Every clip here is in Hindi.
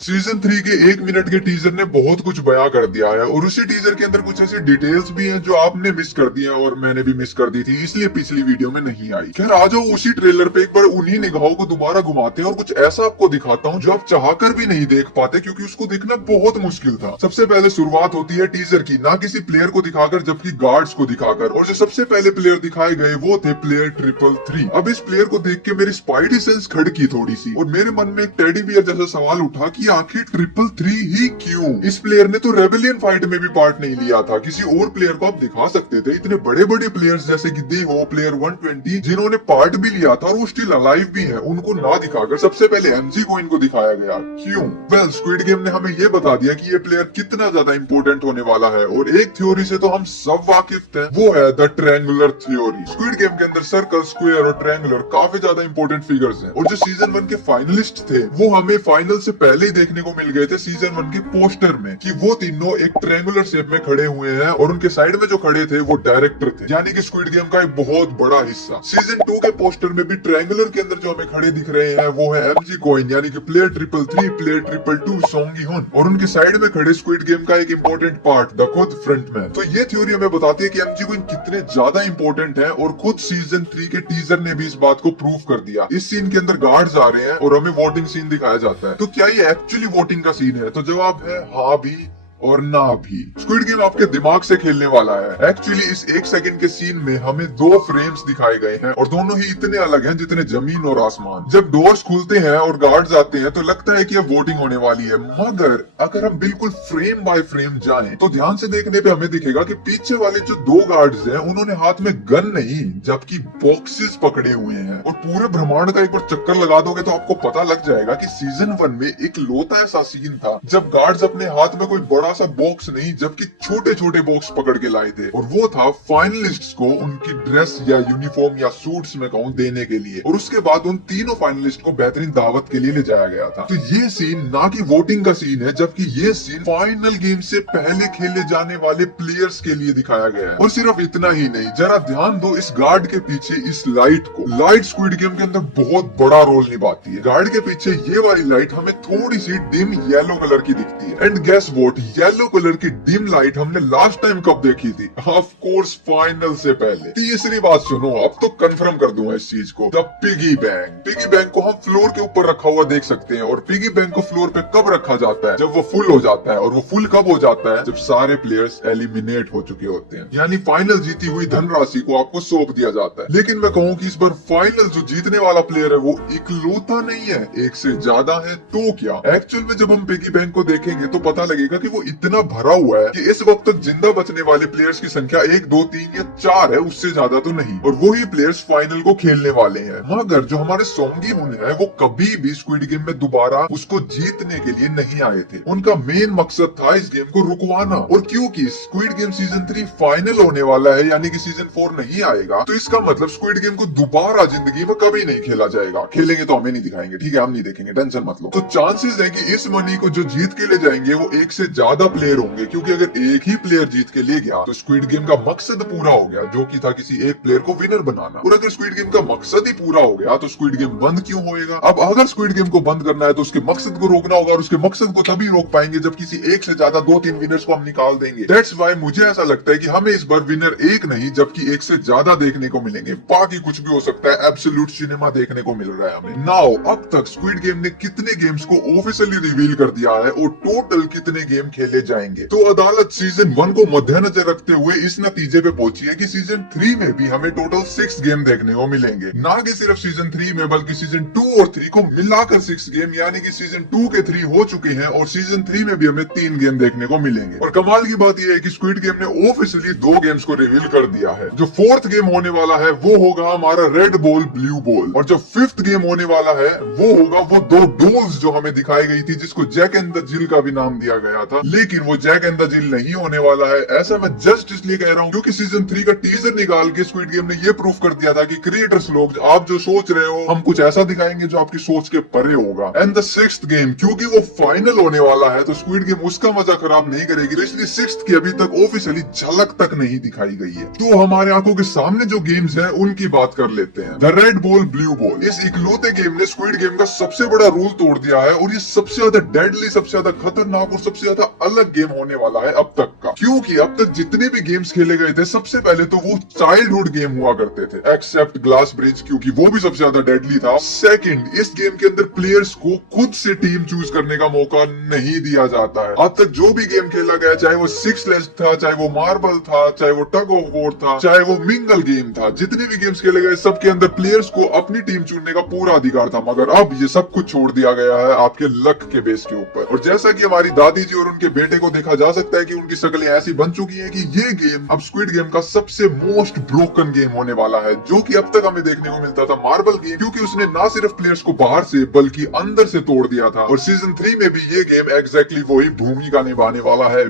सीजन 3 के 1 मिनट के टीजर ने बहुत कुछ बयां कर दिया है और उसी टीजर के अंदर कुछ ऐसी डिटेल्स भी हैं जो आपने मिस कर दी हैं और मैंने भी मिस कर दी थी, इसलिए पिछली वीडियो में नहीं आई। खैर आ जाओ उसी ट्रेलर पे एक बार उन्हीं निगाहों को दोबारा घुमाते हैं और कुछ ऐसा आपको दिखाता हूं जो आप चाहकर भी नहीं देख पाते क्योंकि उसको देखना बहुत मुश्किल था। सबसे पहले शुरुआत होती है टीजर की, ना किसी प्लेयर को दिखाकर जबकि गार्ड्स को दिखाकर, और जो सबसे पहले प्लेयर दिखाए गए वो थे प्लेयर 333। अब इस प्लेयर को देख के मेरी स्पाइडी सेंस खड़की थोड़ी सी और मेरे मन में एक टेडी बियर जैसा सवाल उठा कि आखिर 333 ही क्यों? इस प्लेयर ने तो रेबेलियन फाइट में भी पार्ट नहीं लिया था, किसी और प्लेयर को आप दिखा सकते थे। इतने बड़े बड़े प्लेयर्स जैसे कि दे हो प्लेयर 120 जिन्होंने पार्ट भी लिया था और वो स्टिल अलाइव भी है, उनको ना दिखाकर सबसे पहले एमजी कोइन को दिखाया गया, क्यों? वेल स्क्विड गेम ने हमें ये बता दिया कि ये प्लेयर कितना ज्यादा इंपॉर्टेंट होने वाला है और एक थ्योरी से तो हम सब वाकिफ थे, वो है the triangular theory. Squid game के अंदर सर्कल, स्क्वायर और ट्रायंगुलर काफी ज्यादा इंपॉर्टेंट फिगर्स हैं और जो सीजन 1 के फाइनलिस्ट थे वो हमें फाइनल से पहले ही देखने को मिल गए थे सीजन 1 के पोस्टर में कि वो तीनों एक ट्रायंगुलर शेप में खड़े हुए हैं और उनके साइड में जो खड़े थे वो डायरेक्टर थे, यानी कि स्क्विड गेम का एक बहुत बड़ा हिस्सा। सीजन 2 के पोस्टर में भी ट्रायंगुलर के अंदर जो हमें खड़े दिख रहे हैं वो है एमजी कोइन, यानी कि प्लेयर 333, प्लेयर 222 सोंगी हुन, और उनके साइड में खड़े स्क्विड गेम का एक इंपॉर्टेंट पार्ट द खुद फ्रंटमैन। तो ये थ्योरी हमें बताती है कि एमजी कोइन कितने ज्यादा इंपॉर्टेंट है और खुद सीजन 3 के टीजर ने भी इस बात को प्रूव कर दिया। इस सीन के अंदर गार्ड्स आ रहे हैं और हमें वोटिंग सीन दिखाया जाता है। तो क्या ये एक्चुअली वोटिंग का सीन है? तो जवाब है हाँ भी और ना भी। स्क्विड गेम आपके दिमाग से खेलने वाला है। एक्चुअली इस 1 सेकंड के सीन में हमें 2 फ्रेम्स दिखाए गए हैं और दोनों ही इतने अलग हैं जितने जमीन और आसमान। जब डोर्स खुलते हैं और गार्ड्स आते हैं तो लगता है कि अब वोटिंग होने वाली है, मगर अगर हम बिल्कुल फ्रेम बाय फ्रेम जाएं तो ध्यान से देखने पे हमें दिखेगा कि पीछे वाले जो 2 गार्ड्स हैं उन्होंने हाथ में गन नहीं जबकि बॉक्सेस पकड़े हुए हैं। और पूरे ब्रह्मांड का एक बार चक्कर लगा दोगे तो आपको पता लग जाएगा कि सीजन 1 में एक लौता ऐसा सीन था जब गार्ड्स अपने हाथ में कोई बड़ा सा बॉक्स नहीं जबकि छोटे छोटे बॉक्स पकड़ के लाए थे और वो था फाइनलिस्ट्स को उनकी ड्रेस या यूनिफॉर्म या सूट्स में कहूं देने के लिए, और उसके बाद उन तीनों फाइनलिस्ट को बेहतरीन दावत के लिए ले जाया गया था। तो ये सीन ना कि वोटिंग का सीन है जबकि ये सीन फाइनल गेम से पहले खेले जाने वाले प्लेयर्स के लिए दिखाया गया है। और सिर्फ इतना ही नहीं, जरा ध्यान दो इस गार्ड के पीछे इस लाइट को। लाइट स्क्विड गेम के अंदर बहुत बड़ा रोल निभाती है। गार्ड के पीछे ये वाली लाइट हमें थोड़ी सी डिम येलो कलर की दिखती है and guess what, yellow colour की डिम लाइट हमने लास्ट टाइम कब देखी थी? ऑफ कोर्स फाइनल से पहले। तीसरी बात सुनो, अब तो कंफर्म कर दूंगा इस चीज को, the piggy bank. Piggy bank को हम फ्लोर के ऊपर रखा हुआ देख सकते हैं और पिगी बैंक को फ्लोर पे कब रखा जाता है? जब वो फुल हो जाता है। और वो फुल कब हो जाता है? जब सारे प्लेयर्स एलिमिनेट हो चुके होते हैं, यानी फाइनल जीती हुई धनराशि को आपको सौंप दिया जाता है। लेकिन मैं कहूँ कि इस बार फाइनल जो जीतने वाला प्लेयर है वो इकलौता नहीं है, एक से ज्यादा है। तो क्या एक्चुअल में जब हम पिगी बैंक को देखेंगे तो पता लगेगा कि वो इतना भरा हुआ है कि इस वक्त तक जिंदा बचने वाले प्लेयर्स की संख्या 1, 2, 3 या 4 है, उससे ज्यादा तो नहीं। और वही प्लेयर्स फाइनल को खेलने वाले हैं। मगर जो हमारे सोंगी हुन है वो कभी भी स्क्विड गेम में दोबारा उसको जीतने के लिए नहीं आए थे। उनका मेन मकसद था इस गेम को रुकवाना। और क्योंकि स्क्विड गेम सीजन 3 फाइनल होने वाला है, यानी कि सीजन 4 नहीं आएगा, तो इसका मतलब स्क्विड गेम को दोबारा जिंदगी में कभी नहीं खेला जाएगा। खेलेंगे तो हमें नहीं दिखाएंगे, ठीक है, हम नहीं देखेंगे, टेंशन मत लो। तो चांसेस है कि इस मनी को जो जीत के ले जाएंगे वो 1 से ज्यादा प्लेयर होंगे, क्योंकि अगर एक ही प्लेयर जीत के ले गया तो स्क्विड गेम का मकसद पूरा हो गया, जो कि था किसी एक प्लेयर को विनर बनाना। और अगर स्क्विड गेम का मकसद ही पूरा हो गया तो स्क्विड गेम बंद क्यों होएगा? अब अगर स्क्विड गेम को बंद करना है तो उसके मकसद को रोकना होगा और उसके मकसद को तभी रोक पाएंगे जब किसी एक से ज्यादा 2-3 विनर्स को हम निकाल देंगे। दैट्स व्हाई मुझे ऐसा लगता है कि हमें इस बार विनर एक नहीं जबकि एक से ज्यादा देखने को मिलेंगे। बाकी कुछ भी हो सकता है, एब्सोल्यूट सिनेमा देखने को मिल रहा है हमें। नाउ अब तक स्क्विड गेम ने कितने गेम्स को ऑफिशियली रिवील कर दिया है और टोटल कितने गेम खेले जाएंगे? तो अदालत सीजन 1 को मद्देनजर रखते हुए इस नतीजे पे पहुंची है कि सीजन 3 में भी हमें टोटल 6 गेम देखने को मिलेंगे। ना कि सिर्फ सीजन 3 में बल्कि सीजन 2 और 3 को मिलाकर 6 गेम, यानी कि सीजन 2 के 3 हो चुके हैं और सीजन 3 में भी हमें 3 गेम देखने को मिलेंगे। और कमाल की बात यह है कि स्क्विड गेम ने ऑफिशियली 2 गेम्स को रिवील कर दिया है। जो 4th गेम होने वाला है वो होगा हमारा रेड बॉल ब्लू बॉल, और जो 5th गेम होने वाला है वो होगा वो 2 डोल्स जो हमें दिखाई गई थी, जिसको जैक एंड द जिल का भी नाम दिया गया था। लेकिन वो जैक एंड द जिल नहीं होने वाला है। ऐसा मैं जस्ट इसलिए कह रहा हूँ क्योंकि सीजन 3 का टीजर निकाल के स्क्विड गेम ने ये प्रूफ कर दिया था कि क्रिएटर्स लोग, आप जो सोच रहे हो हम कुछ ऐसा दिखाएंगे जो आपकी सोच के परे होगा। एंड द सिक्स्थ गेम क्योंकि वो फाइनल होने वाला है तो स्क्विड गेम उसका मजा खराब नहीं करेगी, तो इसलिए सिक्स्थ की अभी तक ऑफिशियली झलक तक नहीं दिखाई गई है। तो हमारे आंखों के सामने जो गेम्स हैं उनकी बात कर लेते हैं। The red ball blue ball, इस इकलौते गेम ने स्क्विड गेम का सबसे बड़ा रूल तोड़ दिया है और ये सबसे ज्यादा डेडली, सबसे ज्यादा खतरनाक और सबसे ज्यादा अलग गेम होने वाला है अब तक का। क्योंकि अब तक जितने भी गेम्स खेले गए थे सबसे पहले तो वो चाइल्डहुड गेम हुआ करते थे, एक्सेप्ट ग्लास ब्रिज क्योंकि वो भी सबसे ज्यादा डेडली था। सेकंड, इस गेम के अंदर प्लेयर्स को खुद से टीम चूज करने का मौका नहीं दिया जाता है। अब तक जो भी गेम खेला गया, चाहे वो सिक्स लेज था, चाहे वो मार्बल था, चाहे वो टग ऑफ वॉर था, चाहे वो मिंगल गेम था, जितने भी गेम्स खेले गए सबके अंदर प्लेयर्स को अपनी टीम चुनने का पूरा अधिकार था। मगर अब ये सब कुछ छोड़ दिया गया है आपके लक के बेस के ऊपर। और जैसा कि हमारी दादी जी और उनके बेटे को देखा जा सकता है कि उनकी शक्लें ऐसी बन चुकी हैं कि ये गेम अब स्क्विड गेम का सबसे मोस्ट ब्रोकन गेम होने वाला है, जो कि अब तक हमें देखने को मिलता था मार्बल गेम, क्योंकि उसने ना सिर्फ प्लेयर्स को बाहर से बल्कि अंदर से तोड़ दिया था। और सीजन 3 में भी ये गेम एग्जैक्टली वही भूमिका निभाने वाला है।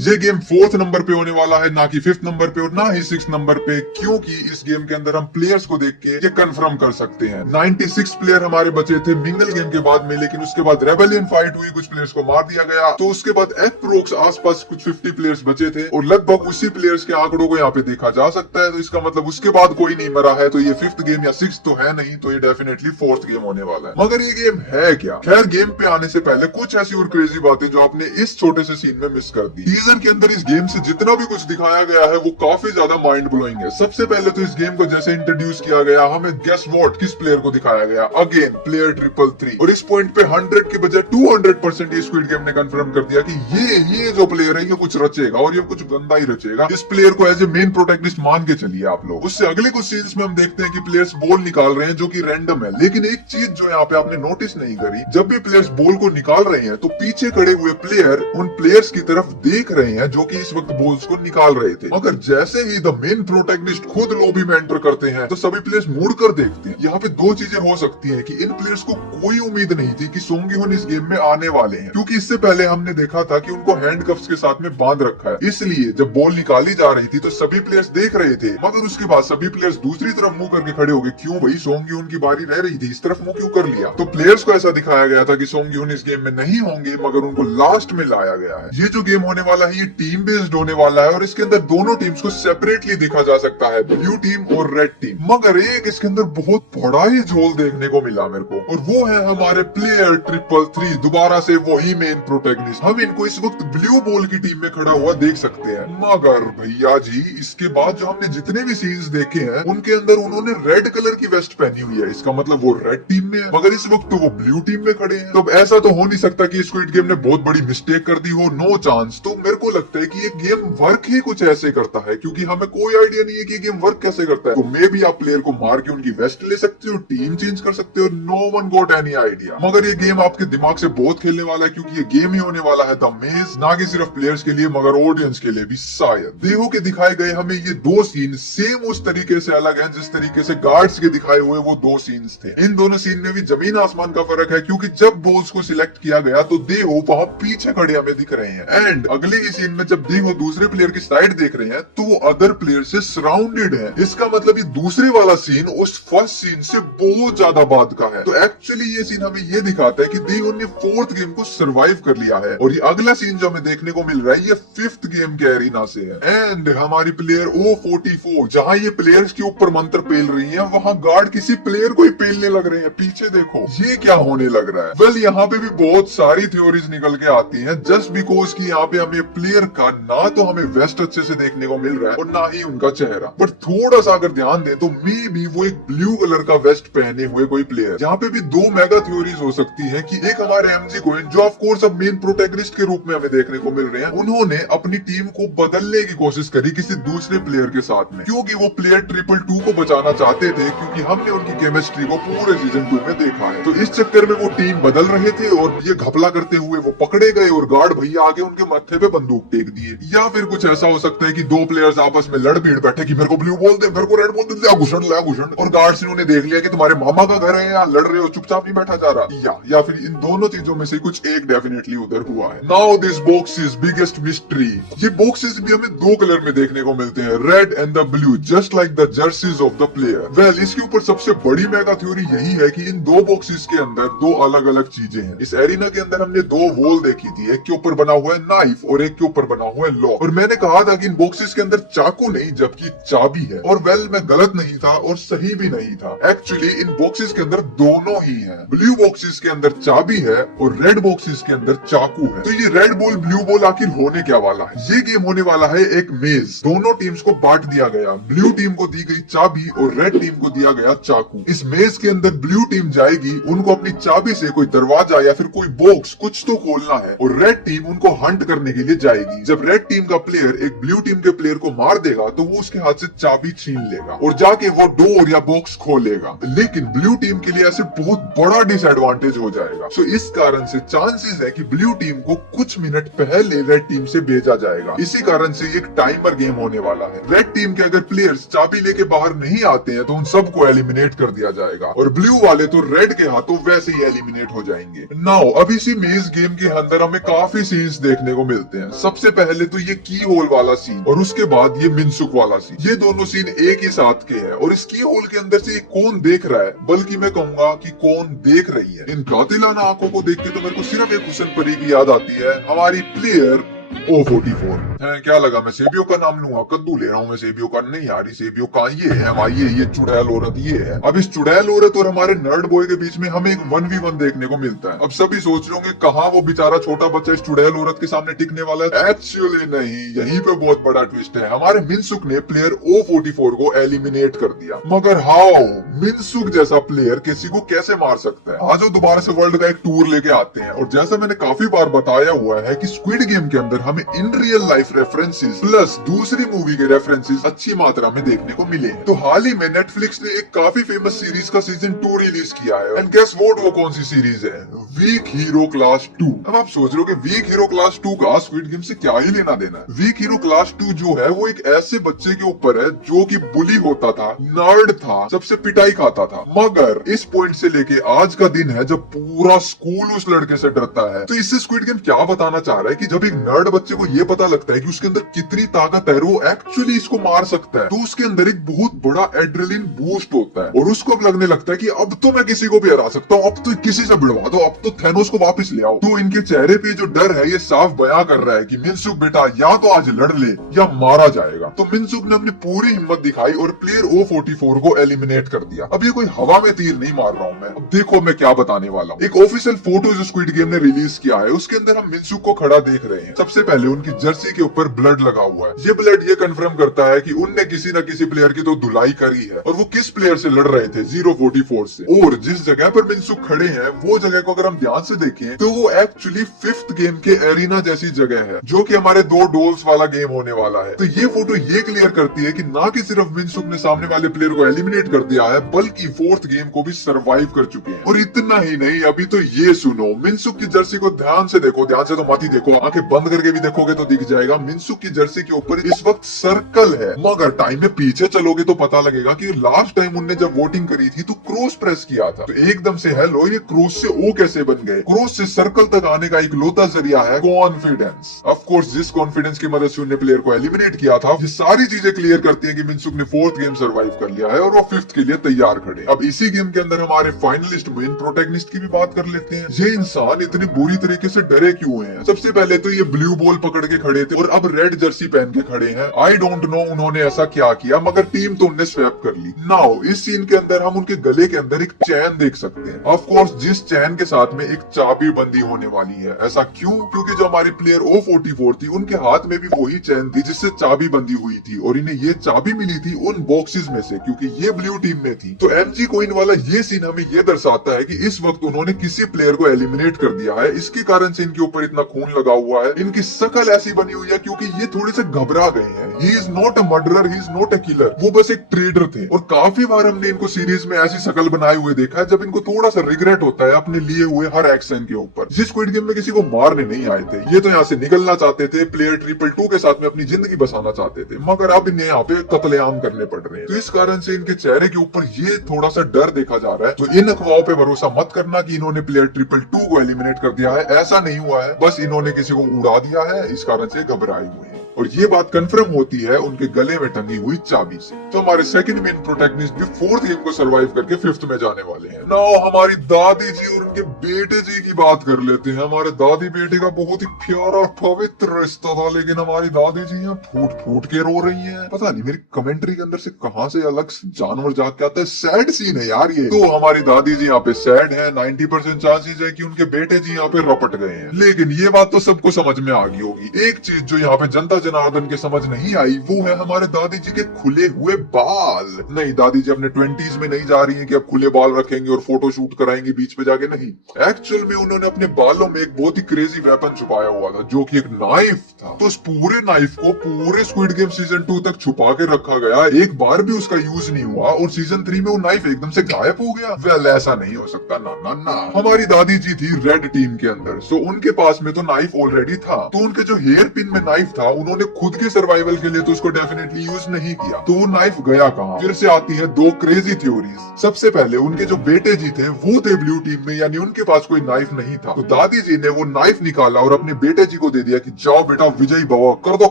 ये गेम 4th नंबर पे होने वाला है, ना कि 5th नंबर पे और ना ही 6th नंबर पे, क्योंकि इस गेम के अंदर हम प्लेयर्स को देख के ये कंफर्म कर सकते हैं। 96 प्लेयर हमारे बचे थे मिंगल गेम के बाद में, लेकिन उसके बाद रेबेलियन फाइट हुई, कुछ प्लेयर्स को मार दिया गया, तो उसके बाद एप्रोक्स आसपास कुछ 50 प्लेयर्स बचे थे और लगभग उसी प्लेयर्स के आंकड़ों को यहाँ पे देखा जा सकता है। तो इसका मतलब उसके बाद कोई नहीं मरा है, तो ये 5th गेम या 6th तो है नहीं, तो ये डेफिनेटली 4th गेम होने वाला है। मगर ये गेम है क्या? खैर, गेम पे आने से पहले कुछ ऐसी और क्रेजी बातें जो आपने इस छोटे से सीन में मिस कर दी। टीजर के अंदर इस गेम से जितना भी कुछ दिखाया गया है वो काफी ज्यादा माइंड ब्लोइंग है। सबसे पहले तो इस गेम को जैसे इंट्रोड्यूस किया गया, हमें गेस व्हाट किस प्लेयर को दिखाया गया, अगेन प्लेयर 333। और इस पॉइंट पे 100 के बजाय 200% ये स्क्विड गेम ने कंफर्म कर दिया कि ये जो प्लेयर है ये कुछ रचेगा और ये कुछ गंदा ही रचेगा। इस प्लेयर को एज ए मेन प्रोटैगनिस्ट मान के चलिए आप लोग। उससे अगले कुछ सीन्स में हम देखते हैं कि प्लेयर्स बॉल निकाल रहे हैं जो कि रैंडम है, लेकिन एक चीज जो यहाँ पे आपने नोटिस नहीं करी, जब भी प्लेयर्स बॉल को निकाल रहे हैं तो पीछे खड़े हुए प्लेयर उन प्लेयर्स की तरफ देख रहे हैं जो कि इस वक्त बॉल्स को निकाल रहे थे। मगर जैसे ही द मेन प्रोटैगनिस्ट खुद लॉबी में एंटर करते हैं तो सभी प्लेयर्स मुड़ कर देखते हैं। यहाँ पे दो चीजें हो सकती हैं कि इन प्लेयर्स को कोई उम्मीद नहीं थी कि सोंग ह्यून इस गेम में आने वाले हैं, क्योंकि इससे पहले हमने देखा था कि उनको हैंडकफ्स के साथ में बांध रखा है। इसलिए जब बॉल निकाली जा रही थी तो सभी प्लेयर्स देख रहे थे, मगर उसके बाद सभी प्लेयर्स दूसरी तरफ मुंह करके खड़े हो गए। क्यों भाई, सोंग ह्यून की बारी रह रही थी, इस तरफ मुंह क्यों कर लिया? तो प्लेयर्स को ऐसा दिखाया गया था कि सोंग ह्यून इस गेम में नहीं होंगे, मगर उनको लास्ट में लाया गया है। ये जो गेम होने वाला है ये टीम बेस्ड होने वाला है और इसके अंदर दोनों टीम्स को सेपरेटली देखा जा सकता है, ब्लू टीम और रेड टीम। मगर एक इसके अंदर बहुत बड़ा ही झोल देखने को मिला मेरे को, और वो है हमारे प्लेयर 333, दोबारा से वही मेन प्रोटैगनिस्ट। हम इनको इस वक्त ब्लू बॉल की टीम में खड़ा हुआ देख सकते हैं। मगर भैया जी, इसके बाद जो हमने जितने भी सीन्स देखे हैं उनके अंदर उन्होंने रेड कलर की वेस्ट पहनी हुई है, इसका मतलब वो रेड टीम में है, मगर इस वक्त तो वो ब्लू टीम में खड़े हैं। तो अब ऐसा तो हो नहीं सकता कि स्क्विड गेम ने बहुत बड़ी मिस्टेक कर दी हो, नो चांस। तो मेरे को लगता है कि ये गेम वर्क ही कुछ ऐसे करता है, क्योंकि हमें कोई आइडिया नहीं है कि ये गेम वर्क कैसे करता है। तो मे भी आप प्लेयर को मार के उनकी वेस्ट ले सकते हो, टीम चेंज कर सकते हो, no one got any idea. मगर ये गेम आपके दिमाग से बहुत खेलने वाला है, क्योंकि ये गेम ही होने वाला है द मेज, ना कि सिर्फ प्लेयर्स के लिए मगर ऑडियंस के लिए भी शायद। देखो के दिखाए गए हमें ये दो सीन सेम उस तरीके से अलग हैं जिस तरीके से गार्ड्स के दिखाए हुए वो दो सीन्स थे। इन दोनों सीन में भी जमीन आसमान का फर्क है, क्योंकि जब बॉल्स को सिलेक्ट किया गया तो देहो वहां पीछे खड़े हमें दिख रहे हैं, एंड अगले ही सीन में जब देहो दूसरे प्लेयर की साइड देख रहे हैं तो वो अदर प्लेयर से सराउंडेड है। इसका मतलब ये दूसरे वाला सीन उस फर्स्ट सीन से बहुत ज्यादा बाद का है। तो एक्चुअली ये सीन हमें ये दिखाता है कि देहो ने 4th गेम को सरवाइव कर लिया है, और ये अगला सीन जो हमें देखने को मिल रहा है ये 5th गेम के एरिना से है। एंड हमारी प्लेयर O44 जहाँ ये प्लेयर्स के ऊपर मंत्र पेल रही है, वहाँ गार्ड किसी प्लेयर को ही पेलने लग रहे हैं। पीछे देखो ये क्या होने लग रहा है। वेल, यहाँ पे भी बहुत सारी थ्योरीज निकल के आती हैं, जस्ट बिकॉज कि यहाँ पे हमें प्लेयर का ना तो हमें वेस्ट अच्छे से देखने को मिल रहा है और ना ही उनका चेहरा। बट थोड़ा सा अगर ध्यान दें तो मे भी वो एक ब्लू कलर का वेस्ट पहने हुए कोई प्लेयर। यहाँ पे भी दो मेगा थ्योरीज हो सकती है कि एक हमारे एमजी कोइन, जो ऑफ कोर्स अब मेन प्रोटैगनिस्ट के रूप में हमें देखने को मिल रहे हैं, उन्होंने अपनी टीम को बदलने की कोशिश करी किसी दूसरे प्लेयर के साथ में, क्योंकि वो प्लेयर 222 को बचाना चाहते थे, क्योंकि हमने उनकी केमिस्ट्री को पूरे सीजन 2 में देखा है। तो इस चक्कर में वो टीम बदल रहे थे और ये घपला करते हुए वो पकड़े गए और गार्ड भैया आगे उनके माथे पे बंदूक टेक दिए। या फिर कुछ ऐसा हो सकता है कि दो प्लेयर्स आपस में लड़ भीड़ बैठे कि मेरे को ब्लू बॉल दे, मेरे को रेड बॉल दे, ले घुसन, और गार्ड्स ने उन्हें देख लिया कि तुम्हारे मामा का घर है या लड़ रहे हो, चुपचाप नहीं बैठा जा रहा। या फिर इन दोनों चीजों में से कुछ एक डेफिनेटली उधर हुआ है। Now now this box is biggest mystery. ये बॉक्सेस भी हमें दो कलर में देखने को मिलते हैं, red and the blue, just like the jerseys of the player. Well, इसके ऊपर सबसे बड़ी मेगा थ्योरी यही है कि इन दो बॉक्सेस के अंदर दो अलग अलग चीजें हैं। इस एरिना के अंदर हमने दो वॉल देखी थी, एक के ऊपर बना हुआ है नाइफ और एक के ऊपर बना हुआ है लॉक। और मैंने कहा था कि इन बॉक्सेस के अंदर चाकू नहीं जबकि चाबी है। और वेल, मैं गलत नहीं था और सही भी नहीं था। एक्चुअली इन बॉक्सेस के अंदर दोनों ही है। ब्लू बॉक्सेस के अंदर चाबी है और रेड बॉक्सेस के अंदर चाकू है। तो ये रेड बॉल ब्लू बॉल आखिर होने क्या वाला है? ये गेम होने वाला है एक मेज। दोनों टीम्स को बांट दिया गया, ब्लू टीम को दी गई चाबी और रेड टीम को दिया गया चाकू। इस मेज के अंदर ब्लू टीम जाएगी, उनको अपनी चाबी से कोई दरवाजा या फिर कोई बॉक्स कुछ तो खोलना है और रेड टीम उनको हंट करने के लिए जाएगी। जब रेड टीम का प्लेयर एक ब्लू टीम के प्लेयर को मार देगा तो वो उसके हाथ से चाबी छीन लेगा और जाके वो डोर या बॉक्स खोलेगा। लेकिन ब्लू टीम के लिए ऐसे बहुत बड़ा डिसएडवांटेज हो जाएगा। सो इस कारण से चांसेस है कि ब्लू टीम को कुछ मिनट पहले रेड टीम से भेजा जाएगा। इसी कारण से एक टाइमर गेम होने वाला है। रेड टीम के अगर प्लेयर्स चाबी लेके बाहर नहीं आते हैं तो उन सबको एलिमिनेट कर दिया जाएगा और ब्लू वाले तो रेड के हाथों वैसे ही एलिमिनेट हो जाएंगे। नाउ अब इसी मेज गेम के अंदर हमें काफी सीन्स देखने को मिलते हैं। सबसे पहले तो ये की होल वाला सीन और उसके बाद ये मिनसुक वाला सीन। ये दोनों सीन एक ही साथ के हैं और इस की होल के अंदर से कौन देख रहा है, बल्कि मैं कहूंगा कि कौन देख रही है। इन कातिलाना आंखों को देख के तो मेरे को सिर्फ एक हुसन परी की याद आती है, हमारी प्लेयर O44 है। क्या लगा मैं सेबियो का नाम लूंगा? कद्दू ले रहा हूँ मैं सेबियो का। नहीं यार, ये सेबियो का ये है भाई, ये चुड़ैल औरत ये है। अब इस चुड़ैल औरत और हमारे नर्ड बॉय के बीच में हमें एक 1v1 देखने को मिलता है। अब सभी सोच रहे होंगे कहाँ वो बेचारा छोटा बच्चा इस चुड़ैल औरत के सामने टिकने वाला है। एक्चुअली नहीं, यहीं पे बहुत बड़ा ट्विस्ट है। हमारे मिनसुक ने प्लेयर O44 को एलिमिनेट कर दिया। मगर हाउ? मिनसुक जैसा प्लेयर किसी को कैसे मार सकता है? आज वो दोबारा से वर्ल्ड का एक टूर लेके आते हैं और जैसा मैंने काफी बार बताया हुआ है कि स्क्विड गेम के अंदर हमें in real life references plus दूसरी मूवी के रेफरेंसेस अच्छी मात्रा में देखने को मिले हैं। तो हाल ही में नेटफ्लिक्स ने एक काफी फेमस सीरीज का सीजन 2 रिलीज किया है। एंड गेस व्हाट, वो कौन सी सीरीज है? Weak Hero Class 2। अब आप सोच रहे हो कि वीक हीरो क्लास 2 का स्क्विड गेम से क्या ही लेना देना है। वीक हीरो क्लास 2 जो है वो एक ऐसे बच्चे के ऊपर है जो कि बुली होता था, नर्ड था, सबसे पिटाई खाता था। मगर इस पॉइंट से लेके आज का दिन है जब पूरा स्कूल उस लड़के से डरता है। तो इससे स्क्विड गेम क्या बताना चाह रहा है कि जब एक नर्ड बच्चे को ये पता लगता है कि उसके अंदर कितनी ताकत है, वो एक्चुअली इसको मार सकता है, तो उसके अंदर एक बहुत बड़ा एड्रेनलिन बूस्ट होता है और उसको अब लगने लगता है कि अब तो मैं किसी को भी हरा सकता हूँ, अब तो किसी से भिड़वा दो, अब तो थैनोस को वापस ले आओ। तो इनके चेहरे पे जो डर है ये साफ बयां कर रहा है कि मिनसुक बेटा या तो आज लड़ ले या मारा जाएगा। तो मिनसुक ने अपनी पूरी हिम्मत दिखाई और प्लेयर O44 को एलिमिनेट कर दिया। अब ये कोई हवा में तीर नहीं मार रहा हूँ मैं। अब देखो मैं क्या बताने वाला हूँ। एक ऑफिशियल फोटो जो स्क्विड गेम ने रिलीज किया है उसके अंदर हम मिनसुक को खड़ा देख रहे हैं। सबसे पहले उनकी जर्सी के ऊपर ब्लड लगा हुआ है। ये ब्लड ये कंफर्म करता है कि उनने किसी न किसी प्लेयर की तो धुलाई करी है और वो किस प्लेयर से लड़ रहे थे, 044 से। और जिस जगह पर मिनसुक खड़े हैं वो जगह को अगर हम ध्यान से देखें तो वो एक्चुअली 5th गेम के एरिना जैसी जगह है जो कि हमारे 2 डोल्स वाला गेम होने वाला है। तो ये फोटो ये क्लियर करती है कि ना कि सिर्फ मिनसुक ने सामने वाले प्लेयर को एलिमिनेट कर दिया है बल्कि 4th गेम को भी सर्वाइव कर चुके हैं। और इतना ही नहीं, अभी तो ये सुनो, मिनसुक की जर्सी को ध्यान से देखो, ध्यान से तो मत ही देखो, आंखें बंद करके भी देखोगे तो दिख जाएगा। मिनसुक की जर्सी के ऊपर इस वक्त सर्कल है, मगर टाइम में पीछे चलोगे तो पता लगेगा कि लास्ट टाइम उनने जब वोटिंग करी थी तो क्रॉस प्रेस किया था। तो एकदम से हेलो, ये क्रॉस से ओ कैसे बन गए? क्रॉस से सर्कल तक आने का एक लौता जरिया है कॉन्फिडेंस। ऑफ कोर्स जिस कॉन्फिडेंस की मदद से उन्होंने प्लेयर को एलिमिनेट किया था, ये सारी चीजें क्लियर करती है कि मिनसुक ने 4th गेम सर्वाइव कर लिया है और वो 5th के लिए तैयार खड़े। अब इसी गेम के अंदर हमारे फाइनलिस्ट मेन प्रोटैगनिस्ट की भी बात कर लेते हैं। ये इंसान इतनी बुरी तरीके से डरे क्यों हैं? सबसे पहले तो ये ब्लू बॉल पकड़ के खड़े थे और अब रेड जर्सी पहन के खड़े हैं। आई डोंट नो उन्होंने ऐसा क्या किया, मगर टीम तो उनने स्वैप कर ली। नाउ इस सीन के अंदर हम उनके गले के अंदर एक चैन देख सकते हैं। ऑफ कोर्स जिस चैन के साथ में एक चाबी बंदी होने वाली है। ऐसा क्यों? क्योंकि जो हमारी प्लेयर O44 थी उनके हाथ में भी वही चैन थी जिससे चाबी बंदी हुई थी और इन्हें ये चाबी मिली थी उन बॉक्सेस में से, क्योंकि ये ब्लू टीम में थी। तो MG कोइन वाला ये सीन हमें ये दर्शाता है कि इस वक्त उन्होंने किसी प्लेयर को एलिमिनेट कर दिया है। इसके कारण से इनके ऊपर इतना खून लगा हुआ है, इनकी शक्ल ऐसी बनी हुई है क्योंकि ये थोड़े से घबरा गए हैं। He is not a murderer, he is not a killer, वो बस एक ट्रेडर थे। और काफी बार हमने इनको सीरीज में ऐसी शक्ल बनाए हुए देखा है जब इनको थोड़ा सा रिग्रेट होता है अपने लिए हुए हर एक्शन के ऊपर। जिस स्क्विड गेम में किसी को मारने नहीं आए थे, ये तो यहाँ से निकलना चाहते थे, प्लेयर 222 के साथ में अपनी जिंदगी बसाना चाहते थे, मगर अब इन्हें यहाँ पे कत्लेआम करने पड़ रहे हैं। तो इस कारण से इनके चेहरे के ऊपर ये थोड़ा सा डर देखा जा रहा है। तो इन अफवाहों पे भरोसा मत करना कि इन्होंने प्लेयर 222 को एलिमिनेट कर दिया है, ऐसा नहीं हुआ है। बस इन्होंने किसी को उड़ा दिया है, इस कारण से घबराए हुए हैं। और ये बात कंफर्म होती है उनके गले में टंगी हुई चाबी से। तो हमारे सेकंड मेन प्रोटैगनिस्ट भी फोर्थ गेम को सरवाइव करके फिफ्थ में जाने वाले हैं। नाउ हमारी दादी जी और उनके बेटे जी की बात कर लेते हैं। हमारे दादी बेटे का बहुत ही प्यारा और पवित्र रिश्ता था, लेकिन हमारी दादी जी यहाँ फूट फूट के रो रही हैं। पता नहीं मेरी कमेंट्री के अंदर से कहां से अलग जानवर जाग के आता है। सैड सीन है यार ये। तो हमारी दादी जी यहाँ पे सैड है। 90% चांसेस है कि उनके बेटे जी यहाँ पे रपट गए हैं। लेकिन ये बात तो सबको समझ में आ गई होगी। एक चीज जो यहाँ पे जनता जनार्दन के समझ नहीं आई वो है हमारे दादी जी के खुले हुए बाल। नहीं, दादी जी अपने 20s में नहीं जा रही हैं कि अब खुले बाल रखेंगे और फोटो शूट कराएंगे बीच पे जाके। नहीं, एक्चुअल में उन्होंने अपने बालों में एक बहुत ही क्रेजी वेपन छुपाया हुआ था जो कि एक नाइफ था। तो उस पूरे नाइफ को पूरे स्क्विड गेम सीजन 2 तक छुपा के रखा गया, एक बार भी उसका यूज नहीं हुआ, और सीजन 3 में वो नाइफ एकदम से गायब हो गया। वेल, ऐसा नहीं हो सकता ना ना ना। हमारी दादी जी थी रेड टीम के अंदर, सो उनके पास में तो नाइफ ऑलरेडी था। तो उनके जो हेयर पिन में नाइफ था उन्होंने खुद के सर्वाइवल के लिए तो उसको डेफिनेटली यूज नहीं किया। तो वो नाइफ गया कहाँ? फिर से आती है दो क्रेजी थ्योरीज। सबसे पहले उनके जो बेटे जी थे वो थे ब्लू टीम में, यानी उनके पास कोई नाइफ नहीं था। तो दादी जी ने वो नाइफ निकाला और अपने बेटे जी को दे दिया कि जाओ बेटा विजयी भव, कर दो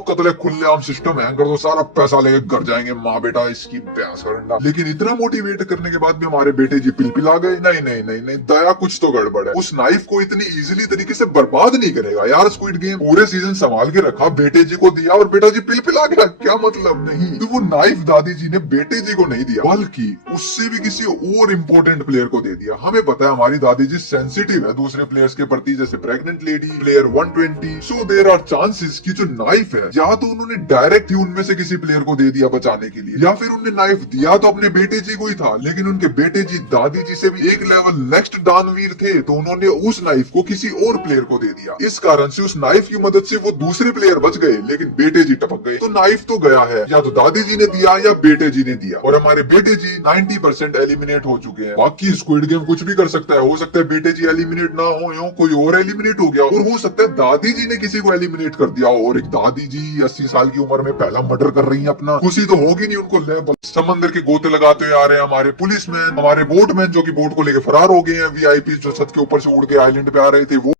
कत्ले, खुलेआम सिस्टम है, कर दो, सारा पैसा लेके घर जाएंगे, माँ बेटा इसकी भैंस करना। लेकिन इतना मोटिवेट करने के बाद भी हमारे बेटे जी पिलपिला गए। नहीं नहीं नहीं नहीं, दया कुछ तो गड़बड़ है। उस नाइफ को इतनी इजीली तरीके से बर्बाद नहीं करेगा यार स्क्विड गेम। पूरे सीजन संभाल के रखा, बेटे जी को दिया और बेटा जी पिलपिला गया, क्या मतलब? नहीं, तो वो नाइफ दादी जी ने बेटे जी को नहीं दिया, बल्कि उससे भी किसी और इम्पोर्टेंट प्लेयर को दे दिया। हमें पता है हमारी दादी जी सेंसिटिव है दूसरे प्लेयर्स के प्रति, जैसे pregnant lady, player 120। So there are chances कि जो नाइफ है या तो उन्होंने डायरेक्ट ही उनमें से किसी प्लेयर को दे दिया बचाने के लिए, या फिर उन्होंने नाइफ दिया तो अपने बेटे जी को ही था, लेकिन उनके बेटे जी दादी जी से भी एक लेवल नेक्स्ट दानवीर थे, तो उन्होंने उस नाइफ को किसी और प्लेयर को दे दिया। इस कारण से उस नाइफ की मदद से वो दूसरे प्लेयर बच गए, लेकिन बेटे जी टपक गए। तो नाइफ तो गया है, या तो दादी जी ने दिया या बेटे जी ने दिया, और हमारे बेटे जी 90% एलिमिनेट हो चुके हैं। बाकी स्क्विड गेम कुछ भी कर सकता है, हो सकता है बेटे जी एलिमिनेट ना हो, कोई और एलिमिनेट हो गया, और हो सकता है दादी जी ने किसी को एलिमिनेट कर दिया हो। और एक दादी जी 80 साल की उम्र में पहला मर्डर कर रही है अपना, खुशी तो होगी नहीं उनको। समंदर के गोते लगाते हुए आ रहे हैं हमारे पुलिसमैन, हमारे बोटमैन जो कि बोट को लेके फरार हो गए हैं। वीआईपी जो छत के ऊपर से उड़ के आइलैंड पे आ रहे थे वो